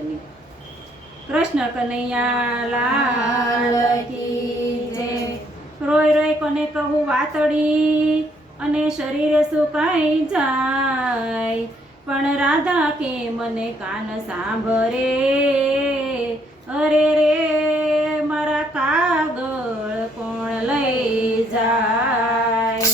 કનૈયાની કૃષ્ણ કનૈયા લાલ કી જય। રોય રોય કોને કહું વાતડી અને શરીરે સુકાઈ જાય, પણ રાધા કે મને કાન સાંભળે। અરે રે મારા કાગળ કોણ લઈ જાય।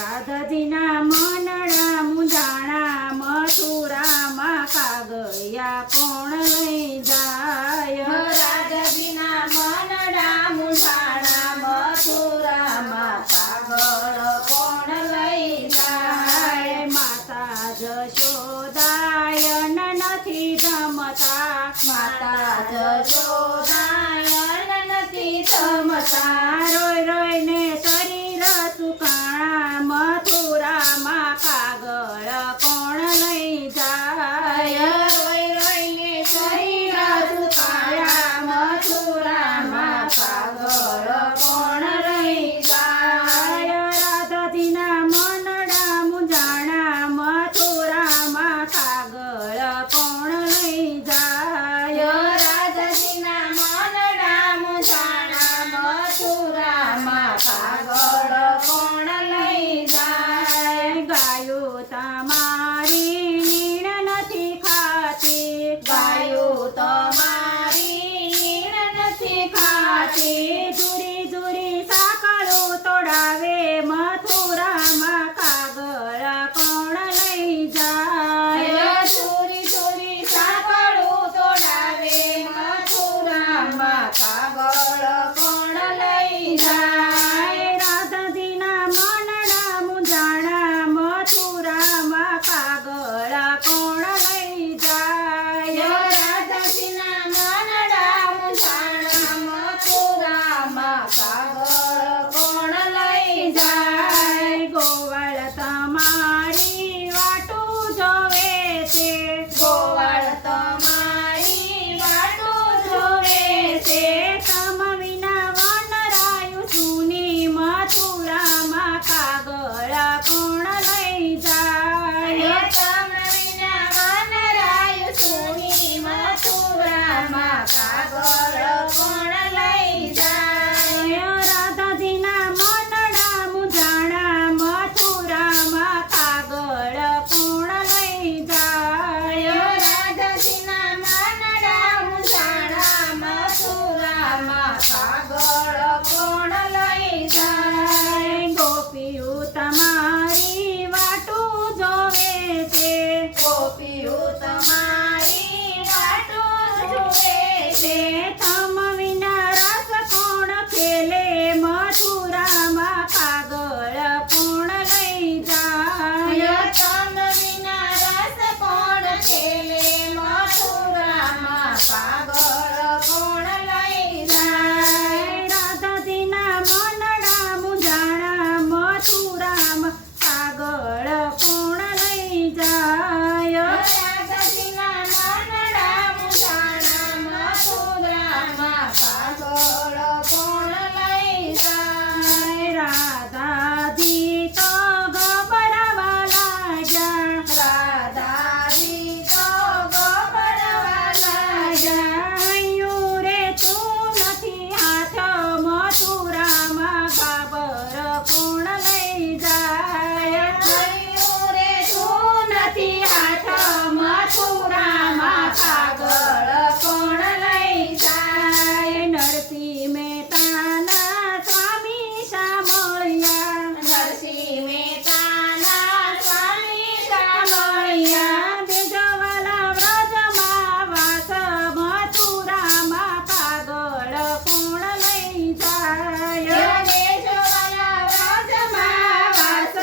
રાધાજીના મનડા મુંજાણા મથુરામાં કાગળિયા કોણ લઈ જાય। રાધાજીના મનડા મુંજાણા મથુરામાં કાગળ કોણ લઈ જાય। માતા જશોદાયન નથી જમતા, માતા જશોદાયન નથી જમતા। રોય રોયને શરીર સુકાણા મથુરામાં કાગળ કોણ લઈ જાય। રોય રોયને શરીર સુકાયા મથુરામાં કાગળ કોણ લઈ જાય। રાધાજીના મનડા મુંજાણા મથુરામાં કાગળ કોણ લઈ જાય। રાધાજીના મનડા મુંજાણા મથુરામાં કાગળ કોણ લઈ જાય। ગાયો તમારી નીણ નથી ખાતી, ગાયો તમારી નીણ નથી ખાતી। જુરી જુરી સાંકળો તોડાવે મથુરામાં કાગળ કોણ લઈ જાય। ચોરી ચોરી સાંકળો તોડાવે મથુરામાં કાગળ કોણ લઈ જાય। રાધાજીના મનડા મુંજાણા મથુરામાં કાગળ કોણ લઈ જાય। રાધાજીના મનડા મુંજાણા મથુરામાં કાગળ કોણ લઈ જાય। ગોવાળ તમારી વાટું જોવે છે, ગોવાળ તમારી વાટું જોવે છે। તમ વિના વનરાયું સુની મથુરામાં કાગળ કોણ લઈ જાય। તમ વિના વનરાયું સુની મથુરામાં કાગળ કોણ લઈ જાય। રાધાજીના મનડા મુંજાણા મથુરામાં કાગળ કોણ લઈ જાય। રાધાજીના મનડા મુંજાણા મથુરામાં કાગળ કોણ લઈ જાય। ગોપીઓ તમારી વાટું જોવે છે, ગોપીઓ તમારી વાટું જોવે છે। તમ વિના રસ કોણ ખેલે મથુરામાં કાગળ કોણ લઈ જાય। તમ વિના રસ કોણ ખેલે મથુરામાં કાગળ કોણ લઈ જાય। રાધાજીના મનડા મુંજાણા મથુરામાં કાગળ કોણ લઈ જાય। રાધાજીના મનડા મુંજાણા મથુરામાં કાગળ કોણ લઈ જાય। રાધાજી તો ગભરાવા લાગ્યા, રાધાજી તો ગભરાવા લાગ્યા। હૈયું રે તું નથી હાથ મથુરામાં કાબર કોણ લઈ જાય। હૈયું રે તું નથી હાથ મથુરામાં કાગળ કોણ લઈ જાય। નરસિંહ મહેતાના સ્વામી સામળ્યા, નરસિંહ મહેતાના સ્વામી સામળ્યા। બેજવાલા વ્રજમાં વાસ મથુરામાં કાગળ કોણ લઈ જાય। દેશવાલા વ્રજમાં વાસ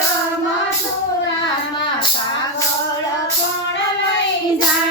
મથુરામાં કાગળ કોણ લઈ જાય।